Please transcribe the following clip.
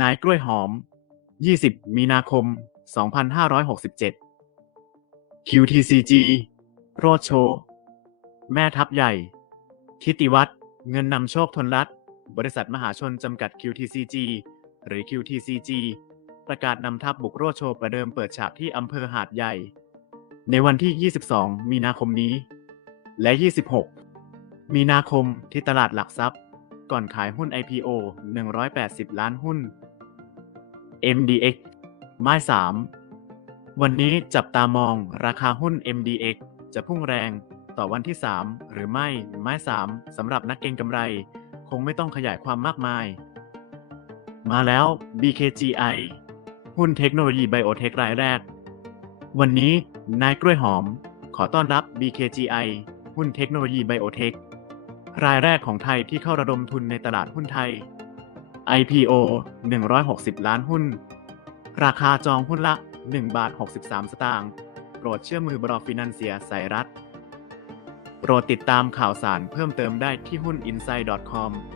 นายกล้วยหอม 20 มีนาคม 2567 QTCG โรดโชว์ แม่ทัพใหญ่ ทิติวัฒน์เงินนำโชคทนรัฐ บริษัทมหาชนจำกัด QTCG หรือ QTCG ประกาศนำทัพบุกโรดโชว์ประเดิมเปิดฉากที่อำเภอหาดใหญ่ ในวันที่ 22 มีนาคมนี้ และ 26 มีนาคมที่ตลาดหลักทรัพย์ ก่อนขายหุ้น IPO 180 ล้านหุ้น MDX ไม้3วันนี้จับตามองราคาหุ้น MDX จะพุ่งแรงต่อวันที่ 3 หรือไม่ไม้3สำหรับนักเก็งกำไร คงไม่ต้องขยายความมากมาย มาแล้ว BKGI หุ้นเทคโนโลยีไบโอเทครายแรก วันนี้นายกล้วยหอม ขอต้อนรับ BKGI หุ้นเทคโนโลยีไบโอเทค รายแรกของไทยที่เข้าระดมทุนในตลาดหุ้นไทย IPO 160 ล้านหุ้น ราคาจองหุ้นละ 1 บาท 63 สตางค์ โปรดเชื่อมือบรอฟินันเซียสายรัฐ โปรดติดตามข่าวสารเพิ่มเติมได้ที่หุ้น inside.com